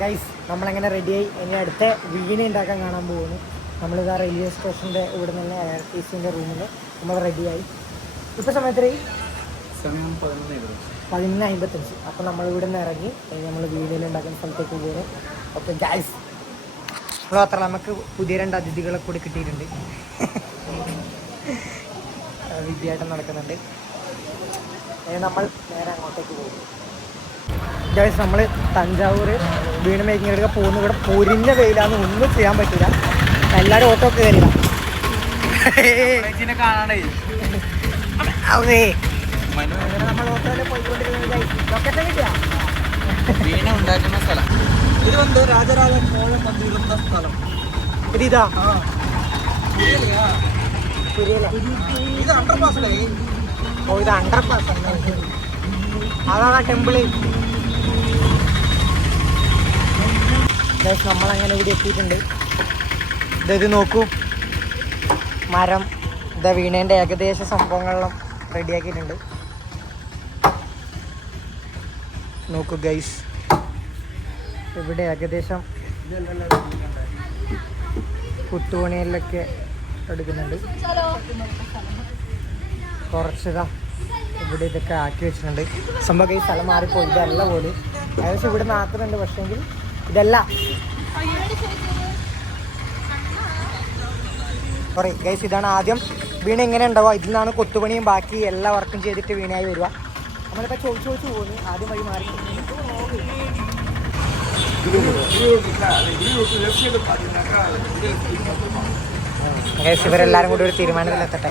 ഗൈസ് നമ്മളങ്ങനെ റെഡിയായി. ഇനി അടുത്ത വീണ ഉണ്ടാക്കാൻ കാണാൻ പോകുന്നു. നമ്മളിതാ റെയിൽവേ സ്റ്റേഷൻ്റെ ഇവിടെ നിന്ന് ARTCൻ്റെ റൂമിൽ നമ്മൾ റെഡിയായി. ഇപ്പോൾ സമയത്ത് സമയം 11:55. അപ്പോൾ നമ്മളിവിടെ നിന്ന് ഇറങ്ങി നമ്മൾ വീഡിയോയിൽ ഉണ്ടാക്കുന്ന സ്ഥലത്തേക്ക് പോകുന്നു. ഓക്കെ ഗൈസ്, അപ്പോൾ അത്ര നമുക്ക് പുതിയ 2 അതിഥികളെ കൂടി കിട്ടിയിട്ടുണ്ട്. വിദ്യയായിട്ട് നടക്കുന്നുണ്ട്. നമ്മൾ നേരെ അങ്ങോട്ടേക്ക് പോകും. ഗൈസ് നമ്മൾ തഞ്ചാവൂർ വീണ് മേക്കിംഗ് എടുക്കാൻ പോകുന്നു. ഇവിടെ പൊരിഞ്ഞ വെയിലാന്ന് ഒന്നും ചെയ്യാൻ പറ്റില്ല. എല്ലാവരും ഓട്ടോ കയറില്ല. നമ്മൾ ഓട്ടോയിൽ പോയിക്കൊണ്ടിരിക്കുന്നത് ലൊക്കേഷൻ കിട്ടിയാ വീണ ഉണ്ടാക്കുന്ന സ്ഥലം. ഇത് വന്ന് രാജരാജ ചോഴ വന്നിരുന്ന സ്ഥലം. ഇതാ ഇത് അണ്ടർപാസല്ലേ? ഓ, ഇത് അണ്ടർപാസ്. അതാണ് ടെമ്പിള്. നമ്മളങ്ങനെ ഇവിടെ എത്തിയിട്ടുണ്ട്. ഇത് നോക്കൂ, മരം. ഇതാ വീണേൻ്റെ ഏകദേശ സംഭവങ്ങളെല്ലാം റെഡിയാക്കിയിട്ടുണ്ട്. നോക്കൂ ഗൈസ്, ഇവിടെ ഏകദേശം കുത്തുപണിയിലൊക്കെ എടുക്കുന്നുണ്ട്. കുറച്ചതാ ഇവിടെ ഇതൊക്കെ ആക്കി വെച്ചിട്ടുണ്ട്. സംഭവം ഈ സ്ഥലം മാറിപ്പോയി. ഇതല്ല പോലും ഏകദേശം ഇവിടെ നിന്ന് ആക്കുന്നുണ്ട്. പക്ഷേങ്കിൽ ഇതല്ല. സോറി ഗൈസ്, ഇതാണ് ആദ്യം വീണ എങ്ങനെ ഉണ്ടാവുക. ഇതിൽ നിന്നാണ് കൊത്തുപണിയും ബാക്കി എല്ലാ വർക്കും ചെയ്തിട്ട് വീണയായി വരിക. നമ്മളിപ്പോൾ ചോദിച്ചു പോകുന്നു. ആദ്യം വഴി മാറി ഗൈസ്, ഇവരെല്ലാവരും കൂടി ഒരു തീരുമാനത്തിലെത്തട്ടെ.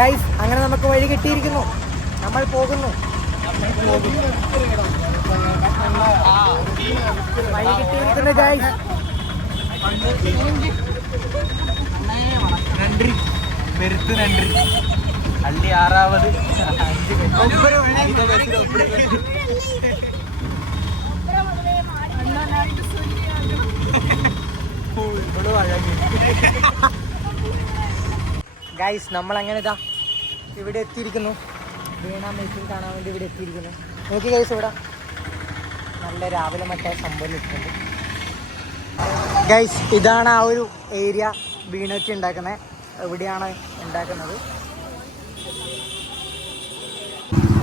ഗൈസ്, അങ്ങനെ നമുക്ക് വഴി കിട്ടിയിരിക്കുന്നു. നമ്മൾ പോകുന്നു. വഴി കിട്ടിയിരിക്കുന്നു ഗൈസ്. നன்றി പെരുത്ത് നன்றി. അള്ളി 6ാമത് 5 ഗൈസ്, നമ്മളങ്ങനെ ഇതാ ഇവിടെ എത്തിയിരിക്കുന്നു. വീണ മേക്കിംഗ് കാണാൻ വേണ്ടി ഇവിടെ എത്തിയിരിക്കുന്നു. നോക്കി ഗൈസ്, ഇവിടെ നല്ല രാവിലെ മറ്റേ സംഭവം നിൽക്കുന്നുണ്ട്. ഗൈസ്, ഇതാണ് ആ ഒരു ഏരിയ വീണൊക്കെ ഉണ്ടാക്കുന്നത്. എവിടെയാണ് ഉണ്ടാക്കുന്നത്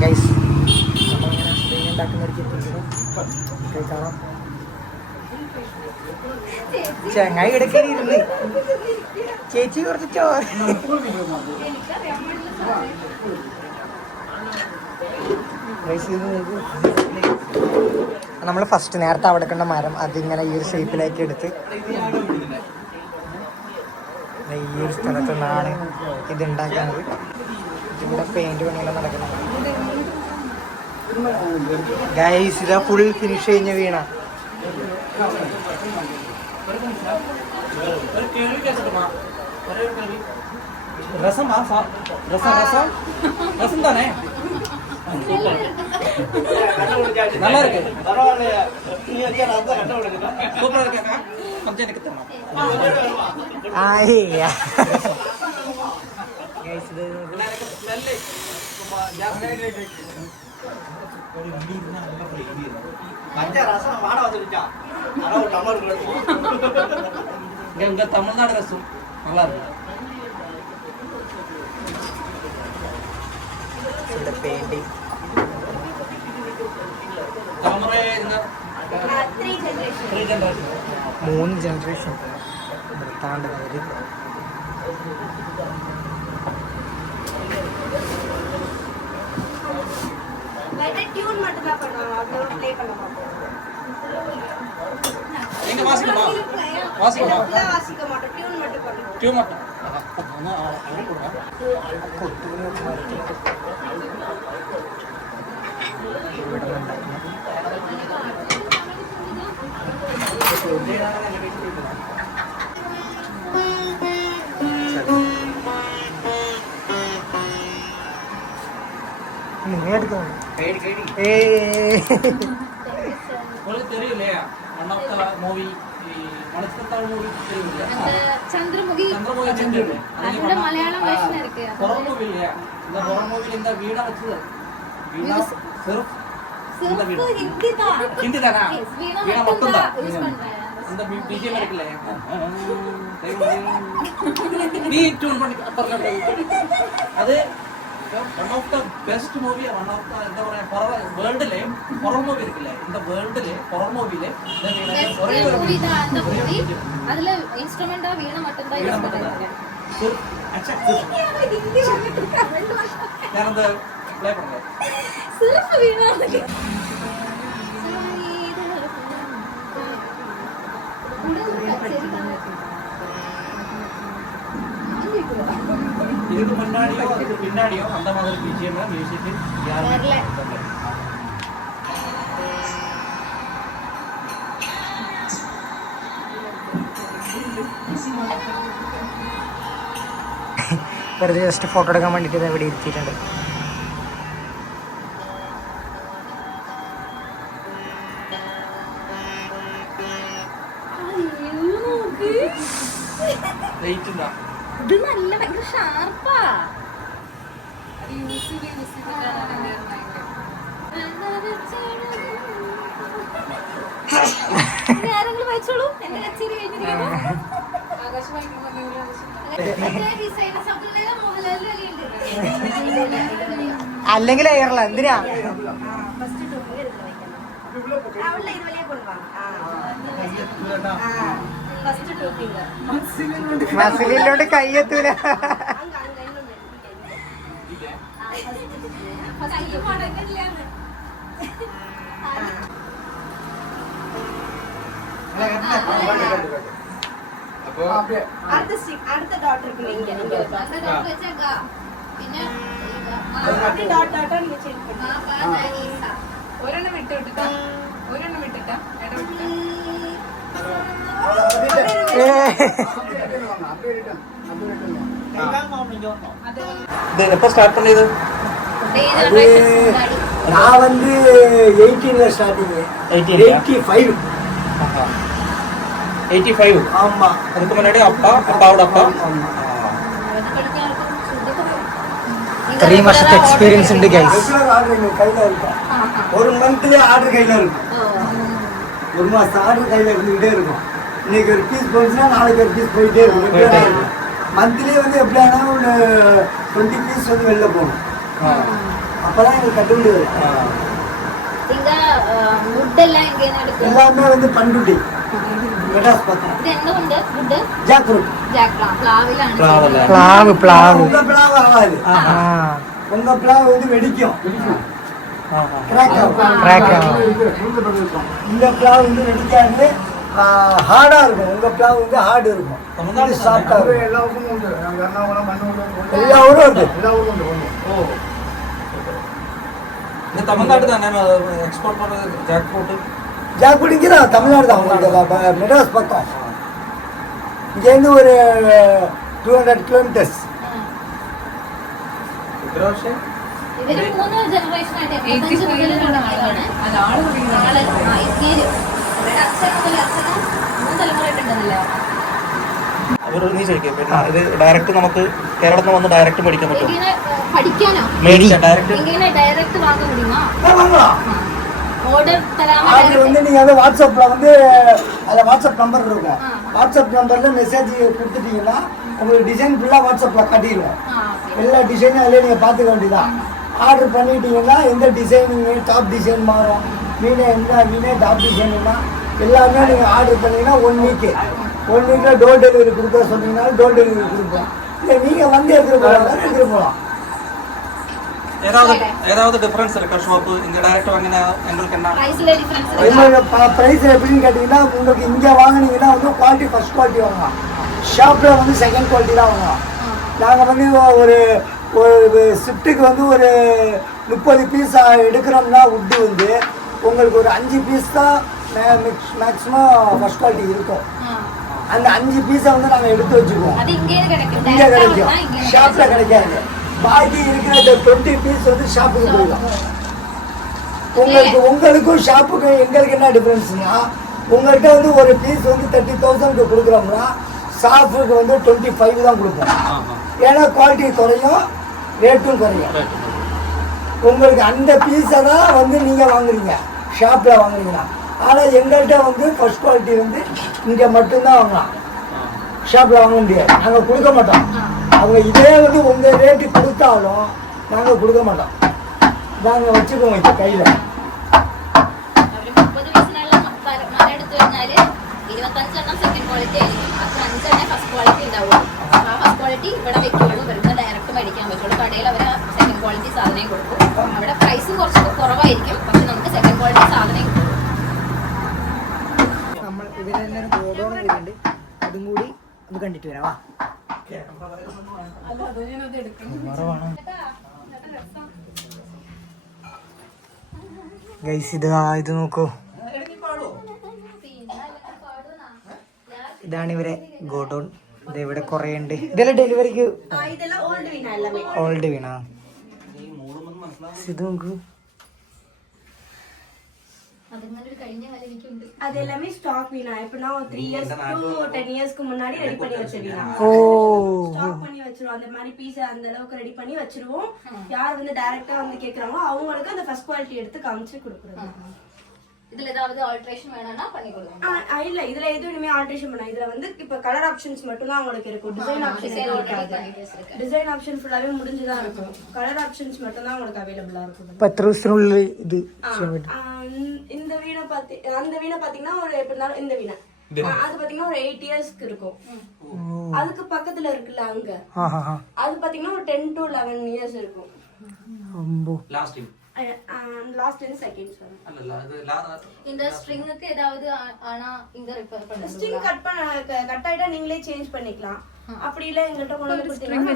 ഗൈസ്? നമ്മളിങ്ങനെ വീണ ഉണ്ടാക്കുന്നവർക്ക് എത്തിയിരിക്കുന്നു. കാണാം. ചങ്ങായി കിടക്കരുന്ന് ചേച്ചി കുറച്ച് ചോറ്. നമ്മൾ ഫസ്റ്റ് നേരത്തെ അവിടെ കണ്ട മരം അതിങ്ങനെ ഈ ഒരു ഷേപ്പിലേക്ക് എടുത്ത് ഈ ഒരു സ്ഥലത്തു നിന്നാണ് ഇത് ഉണ്ടാക്കുന്നത്. ഇവിടെ പെയിന്റ് പണിയെല്ലാം നടക്കുന്നത്. ഗൈസ്, ഇതാ ഫുൾ ഫിനിഷ് കഴിഞ്ഞ വീണ. ரசம் ரசம் ரசம் தானே? நல்லா இருக்கு. சூப்பரா இருக்கா? கொஞ்சம் எனக்கு தரணும். ஆயா ഗൈസ്, ഇത് സ്മെല്ല് இங்க தமிழ்நாடு ரசம் நல்லா இருக்கும். പെയിന്റിങ് 3 ജനറേഷൻ വൃത്താണ്ട് അവര്. டியூன் மட்டும் தான் பண்ணுவாங்க. அவ்வளவு ப்ளே பண்ண மாட்டோம். நீங்க வாசிக்கமா? வாசிக்கமா? வாசிக்க மாட்டோம். டியூன் மட்டும் பண்ணுவோம். டியூன் மட்டும். നിങ്ങൾ എടുക്കണം. தெரியும்லையா ஒன் ஆஃப் த மூவி மனசுத்தாள் மூவி தெரியும்லையா ചന്ദ്രമുഖി சந்திரமுகி தெரியும் അതിന്റെ മലയാളം വേർഷൻ ഇருக்கு ஹொரர் மூவி இல்லையா இந்த ஹொரர் மூவில இந்த வீணா வச்சது வீணா சிர்ஃப் இந்த வீணா हिंदी था ஹிந்தி தானா வீணா மட்டும் தான் യൂസ് பண்றேன் இந்த பிஜிஎம் இருக்குல்ல நீ டியூன் பண்ணி പറഞ്ഞത് அது one of the best movie one of the എന്താ പറയാ വേൾഡിലെ ഹൊറർ മൂവി இருக்குல்ல இந்த വേൾഡിലെ ഹൊറർ മൂവിയിലെ ஒரே ஒரு മൂവി தான் அந்த മൂവി அதுல இன்ஸ்ட்ருமெண்டா வீண மட்டும் தான் யூஸ் பண்றாங்க अच्छा हिंदी ഞാനത് പ്ലേ பண்ணேன் सिर्फ वीणा இதுக்கு முன்னாடியோ அதுக்கு பின்னாடியோ அந்த மாதிரி பிஜிஎம் மியூசிக் யாருமே വെറുതെ ജസ്റ്റ് ഫോട്ടോ എടുക്കാൻ വേണ്ടിയിട്ട് ഇവിടെ ഇരുത്തിയിട്ടുണ്ട്. വെയിറ്റ് ഉണ്ടാ ഇത് നല്ല ഭയങ്കര ഷാർപ്പാ ആരെങ്കിലും വായിച്ചോളൂ എന്റെ കച്ചേരി കഴിഞ്ഞിരിക്കുന്നു അല്ലെങ്കിൽ എയർല എന്തിനാ അവളുടെ ഇതുവരെ കൊണ്ടുപോകാം ഫസ്റ്റ് ടോപ്പിംഗ് മസിലിലോട്ട് കൈയെത്തൂല. അടുത്ത ഡോക്ടർക്ക് ഒരെണ്ണം വിട്ടിട്ടാ ഒരെണ്ണം വിട്ടിട്ടാ எப்போ ஸ்டார்ட் பண்ணது? நான் வந்து 18ல ஸ்டார்டிங் 85 85 ஆமா. அதுக்கு முன்னாடி அப்பா அப்பாவோட அப்பா 3 വർഷത്തെ എക്സ്പീരിയൻസ് ഉണ്ട് ഗൈസ്. ரெகுலர் ஆர்டர் எங்க கையில இருக்கும். ஒரு மந்த்லயே ஆர்டர் கையில இருக்கும். ஒரு மாசம் ஆர்டர் கையில இருந்துகிட்டே இருக்கும். இன்னைக்கு ஒரு பீஸ் போச்சுன்னா நாளைக்கு ஒரு பீஸ் போயிட்டே இருக்கும். மந்த்லி வந்து எப்படின்னா ஒரு 20 பீஸ் வந்து வெளில போகணும். அப்பதான் எங்களுக்கு கட்டுப்படி வரும். எல்லாமே வந்து பண்ருட்டி மெட்ராஸ் பக்கம் ஜாக் ஃப்ரூட். പ്ലാവ് പ്ലാവ് உங்க பிளாவ் ஆகாது. உங்க பிளாவ் வந்து வெடிக்கும். கிராக் ஆகும். இந்த பிளாவ் வந்து வெடிக்காது, ஹார்டா இருக்கும். உங்க பிளாவ் வந்து ஹார்டு இருக்கும். தமிழ்நாடு சாஃப்டா இருக்கும். எல்லா ஊரும் உண்டு. இந்த தமிழ்நாடு தானே எக்ஸ்போர்ட் பண்றது ஜாக் ஃப்ரூட். ஜாக் ஃப்ரூட் இங்கே தான் தமிழ்நாடு தான். உங்களுக்கு மெட்ராஸ் பக்கம் இங்கேருந்து ஒரு 200 கிலோமீட்டர்ஸ். എത്ര വർഷം? ഇവര് 3 ജനറേഷൻ ആയിട്ട് 85 മുതലുള്ള ആളാണ്. അച്ഛൻ മുതൽ അച്ഛന് 3 തലമുറയായിട്ടുണ്ടല്ലോ. അവർ നീ ചോദിക്കാം പിന്നെ ഇത് ഡയറക്റ്റ് നമുക്ക് കേരളത്തിൽ വന്ന് ഡയറക്റ്റ് മേടിക്കാൻ പറ്റും. ഇങ്ങനെ പഠിക്കാനോ ഡയറക്റ്റ് ഇങ്ങനെ ഡയറക്റ്റ് வாங்க முடியுமா? வாங்கலாம். ஆர்டர் தராம ஆர்டர் வந்து நீங்க வந்து வாட்ஸ்அப்ல வந்து அதுல வாட்ஸ்அப் நம்பர் இருக்கும். வாட்ஸ்அப் நம்பர்ல மெசேஜ் கொடுத்துட்டீங்கன்னா உங்களுக்கு டிசைன் ஃபுல்லா வாட்ஸ்அப்ல காட்டிடுவோம். எல்லா டிசைனும் அதிலே நீங்க பார்த்துக்க வேண்டியதான். ஆர்டர் பண்ணிட்டீங்கன்னா எந்த டிசைனிங்கு டாப் டிசைன் மாறும், மீனே என்ன மீனே டாப் டிசைனுன்னா எல்லாமே நீங்கள் ஆர்டர் பண்ணீங்கன்னா 1 வீக்கில் டோர் டெலிவரி கொடுக்க சொன்னீங்கன்னா டோர் டெலிவரி கொடுப்போம். இல்லை நீங்கள் வந்து எடுத்துகிட்டு போகலாம். ஏதாவது டிஃபரன்ஸ் இருக்கா ஷாப்பு இங்க டைரக்ட் வாங்கினா உங்களுக்கு என்ன பிரைஸ்ல டிஃபரன்ஸ் என்னோட பிரைஸ் எப்படின்னு கேட்டிங்கன்னா உங்களுக்கு இங்கே வாங்கினீங்கன்னா வந்து குவாலிட்டி ஃபர்ஸ்ட் குவாலிட்டி வாங்கலாம். ஷாப்பில் வந்து செகண்ட் குவாலிட்டி தான் வாங்கலாம். நாங்கள் வந்து ஒரு ஷிஃப்ட்டுக்கு வந்து ஒரு 30 பீஸ் எடுக்கிறோம்னா உட்டு வந்து உங்களுக்கு ஒரு 5 பீஸ் தான் மேக்ஸிமம் ஃபர்ஸ்ட் குவாலிட்டி இருக்கும். அந்த 5 பீஸை வந்து நாங்கள் எடுத்து வச்சுக்குவோம். இங்கே கிடைக்கும், ஷாப்பில் கிடைக்காது. பாக்கி இருக்கிற 20 பீஸ் வந்து ஷாப்புக்கு போயிடும். உங்களுக்கும் ஷாப்புக்கும் எங்களுக்கு என்ன டிஃப்ரென்ஸ்னா, உங்கள்கிட்ட வந்து ஒரு பீஸ் வந்து 30,000 கொடுக்குறோம்னா ஷாப்புக்கு வந்து 25 தான் கொடுப்போம். ஏன்னா குவாலிட்டி குறையும், ரேட்டும் குறையும். உங்களுக்கு அந்த பீஸை தான் வந்து நீங்கள் வாங்குறீங்க, ஷாப்பில் வாங்குறீங்கன்னா. ஆனால் எங்கள்கிட்ட வந்து ஃபர்ஸ்ட் குவாலிட்டி வந்து இங்கே மட்டும்தான் வாங்கலாம், ஷாப்பில் வாங்க முடியாது. நாங்கள் கொடுக்க மாட்டோம். அவங்க இதே வந்து உங்கள் ரேட்டு கொடுத்தாலும் நாங்கள் கொடுக்க மாட்டோம். நாங்கள் வச்சுக்குவோம் இப்போ கையில். അവര് 30 പീസിനുള്ള മരം എടുത്തു കഴിഞ്ഞാല് 25 സെക്കൻഡ് ക്വാളിറ്റി ആയിരിക്കും. അത് 5 ഫസ്റ്റ് ക്വാളിറ്റി ഉണ്ടാവുള്ളൂ. ആ ഫസ്റ്റ് ക്വാളിറ്റി ഇവിടെ വെക്കുള്ളൂ. ഇവർക്ക് ഡയറക്റ്റ് മേടിക്കാൻ പറ്റുള്ളൂ. കടയിൽ അവർ സെക്കൻഡ് ക്വാളിറ്റി സാധനം കൊടുക്കും. അവിടെ പ്രൈസ് കുറച്ച് കുറവായിരിക്കും, പക്ഷെ നമുക്ക് സെക്കൻഡ് ക്വാളിറ്റി സാധനം കിട്ടും. നമ്മൾ ഇവിടെ തന്നെ ഒരു ഗോഡൗൺ വരുന്നുണ്ട്, അതും കൂടി ഒന്ന് കണ്ടിട്ട് വരാം. വാ ഗൈസ്, ഇത് നോക്കൂ, ഇതാണ് ഇവരെ ഗോഡൗൺ. ഇത് ഇവിടെ കുറേ ഉണ്ട്. ഇതെല്ലാം ഡെലിവറിക്ക് இதெல்லாம் ஓல்டு வீணா எல்லாமே. ഓൾഡ് വീണ. ഇത് നോക്കൂ, അതിങ്ങനെ ഒരു കഴിഞ്ഞ കാലം എനിക്കുണ്ട്. அது எல்லாமே ஸ்டாக் வீணா. இப்போ நான் 3 இயர்ஸ் to 10 இயர்ஸ்க்கு முன்னாடி ரெடி பண்ணி வச்சிருக்கேன். ഓ ஸ்டாக் பண்ணி வச்சிருவோம். அந்த மாதிரி பீஸ் அந்த அளவுக்கு ரெடி பண்ணி வச்சிருவோம். யார் வந்து டைரக்டா வந்து கேக்குறாங்களோ அவங்களுக்கு அந்த ஃபர்ஸ்ட் குவாலிட்டி எடுத்து காமிச்சு கொடுக்குறோம். ഇതിൽ ഏதாவது ஆல்ட்ரேஷன் வேணும்னா பண்ணி கொடுங்க. இல்ல இதுல எதுவுமே ஆல்ட்ரேஷன் பண்ண. இதுல வந்து இப்ப கலர் ஆப்ஷன்ஸ் மட்டும் தான் உங்களுக்கு இருக்கும். டிசைன் ஆப்ஷன் இருக்காது. டிசைன் ஆப்ஷன் ஃபுல்லாவே முடிஞ்சுதான் இருக்கும். கலர் ஆப்ஷன்ஸ் மட்டும் தான் உங்களுக்கு அவைலபிளா இருக்கும். ഇപ്പൊ എത്ര ദിവസത്തിനുള്ളിൽ ഇത് ചെയ്യാൻ പറ്റും? இந்த வீணை அந்த வீணை பாத்தீங்கன்னா ஒரு எப்படி இருந்தாலும் இந்த வீணை அது பாத்தீங்கன்னா ஒரு 8 இயர்ஸ்க்கு இருக்கும். அதுக்கு பக்கத்துல இருக்குல்ல அங்க, அது பாத்தீங்கன்னா ஒரு 10 to 11 இயர்ஸ் இருக்கும். லாஸ்ட் இன் செகண்ட்ஸ் வரும். இந்த ஸ்ட்ரிங்குக்கு ஏதாவது ஆனா இந்த ரிப்பேர் பண்ண ஸ்ட்ரிங் கட் ஆயிட்டா நீங்களே சேஞ்ச் பண்ணிக்கலாம். அப்படி இல்ல எங்கள்கிட்ட கொண்டு வந்து கொடுத்தீங்கன்னா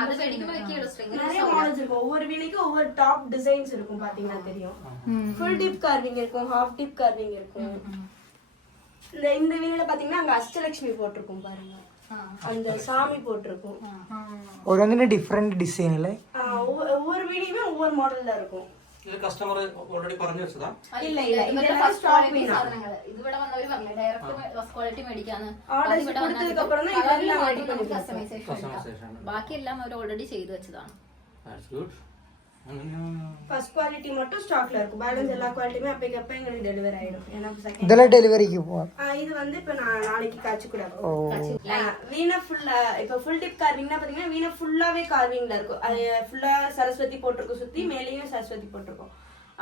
அது வெடிக்குமே வைக்கல ஸ்ட்ரிங். நிறைய மாடல்ஸ் இருக்கும். ஒவ்வொரு வீணைக்கு ஒவ்வொரு டாப் டிசைன்ஸ் இருக்கும். பாத்தீங்கன்னா தெரியும். ஃபுல் டிப் கார்விங் இருக்கும், ஹாஃப் டிப் கார்விங் இருக்கும். இந்த வீணையில பாத்தீங்கன்னா அங்க அஷ்டலட்சுமி போட்டிருக்கும் பாருங்க, அந்த சாமி போட்டிருக்கும். ഓരോന്നിനും ഡിഫറെന്റ് ഡിസൈൻ അല്ലേ? ஒவ்வொரு வீணையுமே ஒவ்வொரு மாடல்ல இருக்கும். ഇത് കസ്റ്റമർ ഓൾറെഡി പറഞ്ഞു വെച്ചതാ? ഇല്ല இதெல்லாம் ഫസ്റ്റ് ஸ்டாக் ക്വാളിറ്റി வீணா. സാധനങ്ങൾ ഇതുവിടെ വന്നവര് പറഞ്ഞു ഡയറക്റ്റ് ഫസ്റ്റ് ക്വാളിറ്റി മേടിക്കാന്ന്. ഓർഡേഴ്സ് കൊടുത്തതിന് അപ്പുറം தான் இதெல்லாம் ரெடி பண்ணி കസ്റ്റമൈസേഷൻ ബാക്കിയെല്ലാം അവർ ഓൾറെഡി ചെയ്തു വെച്ചതാണ്. That's good. ஃபர்ஸ்ட் குவாலிட்டி மட்டும் ஸ்டாக்ல இருக்கும். பேலன்ஸ் எல்லா குவாலிட்டியுமே அப்பைக்கு அப்ப எங்களுக்கு டெலிவரி ஆயிடும். எனக்கு செகண்ட் ഇതെല്ലാം ഡെലിവറിക്ക് പോവാം. இது வந்து இப்ப நான் நாளைக்கு காய்ச்சி கூட வீணை ஃபுல்லா இப்ப ஃபுல் டிப் கார்விங்னா பாத்தீங்கன்னா வீணை ஃபுல்லாவே கார்விங்ல இருக்கும். அது ஃபுல்லா சரஸ்வதி போட்டிருக்கும், சுத்தி மேலேயும் சரஸ்வதி போட்டிருக்கும்.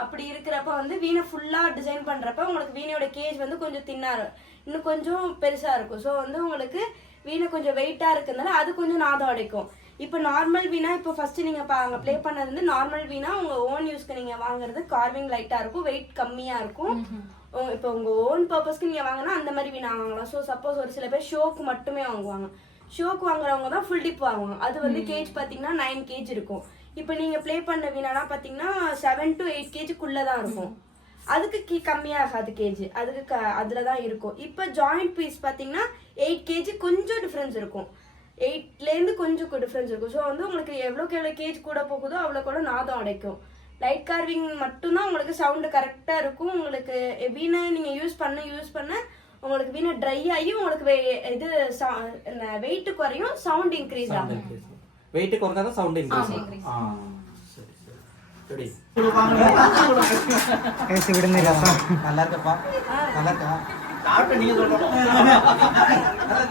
அப்படி இருக்கிறப்ப வந்து வீணை ஃபுல்லா டிசைன் பண்றப்ப உங்களுக்கு வீணையோட கேஜ் வந்து கொஞ்சம் தின்னா இன்னும் கொஞ்சம் பெருசா இருக்கும். ஸோ வந்து உங்களுக்கு வீணை கொஞ்சம் வெயிட்டா இருக்குனால அது கொஞ்சம் நாதம் அடைக்கும். இப்போ நார்மல் வீணா இப்போ ஃபர்ஸ்ட் நீங்க அங்க ப்ளே பண்ணது வந்து நார்மல் வீணா உங்க ஓன் யூஸ்க்கு நீங்க வாங்குறது கார்விங் லைட்டா இருக்கும், வெயிட் கம்மியா இருக்கும். இப்போ உங்க ஓன் பர்பஸ்க்கு நீங்க வாங்கினா அந்த மாதிரி வீணா வாங்கலாம். ஸோ சப்போஸ் ஒரு சில பேர் ஷோக்கு மட்டுமே வாங்குவாங்க. ஷோக்கு வாங்குறவங்க தான் ஃபுல் டிப் வாங்குவாங்க. அது வந்து கேஜ் பாத்தீங்கன்னா 9 கேஜ் இருக்கும். இப்போ நீங்க ப்ளே பண்ண வீணானா பாத்தீங்கன்னா 7 to 8 கேஜுக்குள்ள தான் இருக்கும். அதுக்கு கம்மியா ஆகாது கேஜ், அதுக்கு அதுலதான் இருக்கும். இப்போ ஜாயிண்ட் பீஸ் பாத்தீங்கன்னா 8 கேஜி கொஞ்சம் டிஃபரன்ஸ் இருக்கும். 8ல இருந்து கொஞ்சம் டிஃபரன்ஸ் இருக்கும். ஸோ வந்து உங்களுக்கு எவ்வளோக்கு எவ்வளோ கேஜ் கூட போகுதோ அவ்வளோக்கு கூட நாதம் அடைக்கும். லைட் கார்விங் மட்டும்தான் உங்களுக்கு சவுண்டு கரெக்டா இருக்கும். உங்களுக்கு வீணை நீங்க யூஸ் பண்ண உங்களுக்கு வீணை ட்ரை ஆகி உங்களுக்கு இது வெயிட் குறையும், சவுண்ட் இன்க்ரீஸ் ஆகும். വെയിറ്റ് കുറഞ്ഞാൽ സൗണ്ട് ഇൻക്രീസ് ആ ശരി ശരി ഇവിടുന്ന് രസം நல்லா இருக்கப்பா நல்லா இருக்கா சாப்பிட்டு நீங்க சொல்லணும்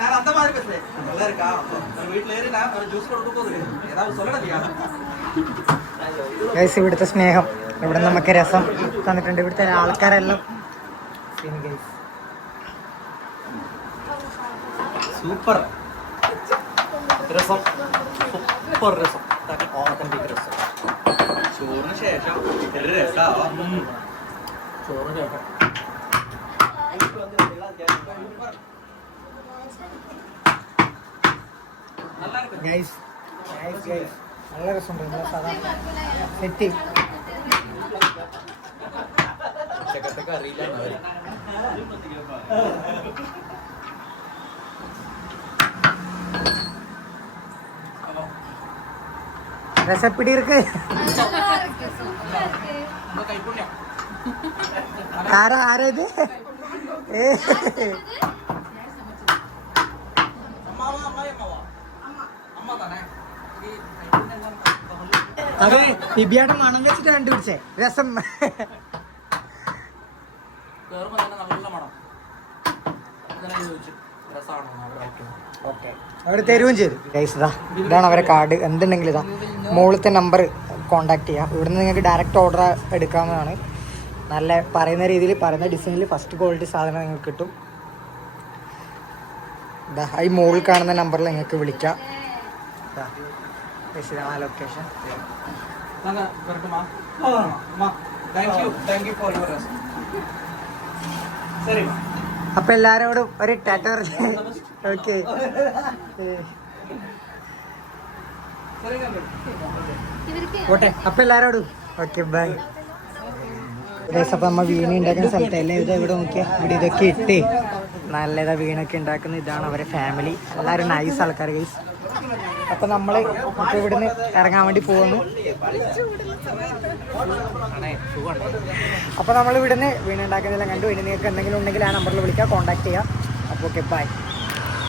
நான் அந்த மாதிரி பேசுறேன் நல்லா இருக்கா வீட்டுல ஏறி நான் ஒரு ஜூஸ் கொடுக்க போகுது ஏதாவது சொல்லலையா ഗൈസ് ഇവിടുത്തെ സ്നേഹം ഇവിടെ നമുക്ക് രസം തന്നിട്ടുണ്ട് ഇവിടുത്തെ ആൾക്കാരെല്ലാം സൂപ്പർ രസം സൂപ്പർ രസം ഓതന്റിക് രസം ചോറിന് ശേഷം ഒരു രസമാണ് ചോറിന് ശേഷം ഗൈസ് നല്ല രസമുണ്ട്. സാധാരണ സെറ്റ് ഉച്ചക്കത്തൊക്കെ അറിയില്ല രസപ്പിടി ഇருக்கு നമ്മുടെ കൈപ്പുണ്യം. ആരാ ഇത് അമ്മാവ അമ്മായി അമ്മാവ അമ്മ തന്നെ ഈ കൈപ്പുണ്യം കൊണ്ട് അത് ബിബിയാടെ മണം വെച്ചിട്ട് കണ്ടുപിടിച്ചേ രസം കേറുമ്പോ തന്നെ നല്ല മണം. അങ്ങനെ ചോദിച്ചു രസമാണോ അവരെ ഓക്കെ അവർ തരുകയും ചെയ്തു ഗൈസ്. ഇതാണ് അവരെ കാർഡ്. എന്തുണ്ടെങ്കിലും ഇതാ മുകളിലത്തെ നമ്പർ കോൺടാക്ട് ചെയ്യാം. ഇവിടുന്ന് നിങ്ങൾക്ക് ഡയറക്റ്റ് ഓർഡർ എടുക്കാവുന്നതാണ്. നല്ല പറയുന്ന രീതിയിൽ പറയുന്ന ഡിസൈനിൽ ഫസ്റ്റ് ക്വാളിറ്റി സാധനം നിങ്ങൾക്ക് കിട്ടും. ഇതാ ഈ മുകളിൽ കാണുന്ന നമ്പറിൽ നിങ്ങൾക്ക് വിളിക്കാം. ഇതാണ് ലൊക്കേഷൻ. ശരി അപ്പൊ എല്ലാരോടും ഒരു ടാറ്റ ഓക്കെ. ഓട്ടെ അപ്പൊ എല്ലാരോടും ഓക്കെ ബൈ. അപ്പൊ നമ്മ വീണ ഉണ്ടാക്കുന്ന സ്ഥലത്ത് എല്ലാം ഇവിടെ നോക്കിയാ ഇവിടെ ഇതൊക്കെ ഇട്ട് നല്ലതാ വീണൊക്കെ ഉണ്ടാക്കുന്ന. ഇതാണ് അവരെ ഫാമിലി. എല്ലാവരും നൈസ് ആൾക്കാർ ഗൈസ്. അപ്പൊ നമ്മള് ഇപ്പൊ ഇവിടുന്ന് ഇറങ്ങാൻ വേണ്ടി പോകുന്നു. അപ്പൊ നമ്മൾ ഇവിടുന്ന് വീണ ഉണ്ടാക്കുന്നതെല്ലാം കണ്ടു. ഇനി നിങ്ങൾക്ക് എന്തെങ്കിലും ഉണ്ടെങ്കിൽ ആ നമ്പറിൽ വിളിക്കാം, കോൺടാക്ട് ചെയ്യാം. അപ്പോൾ ഓക്കെ ബൈ.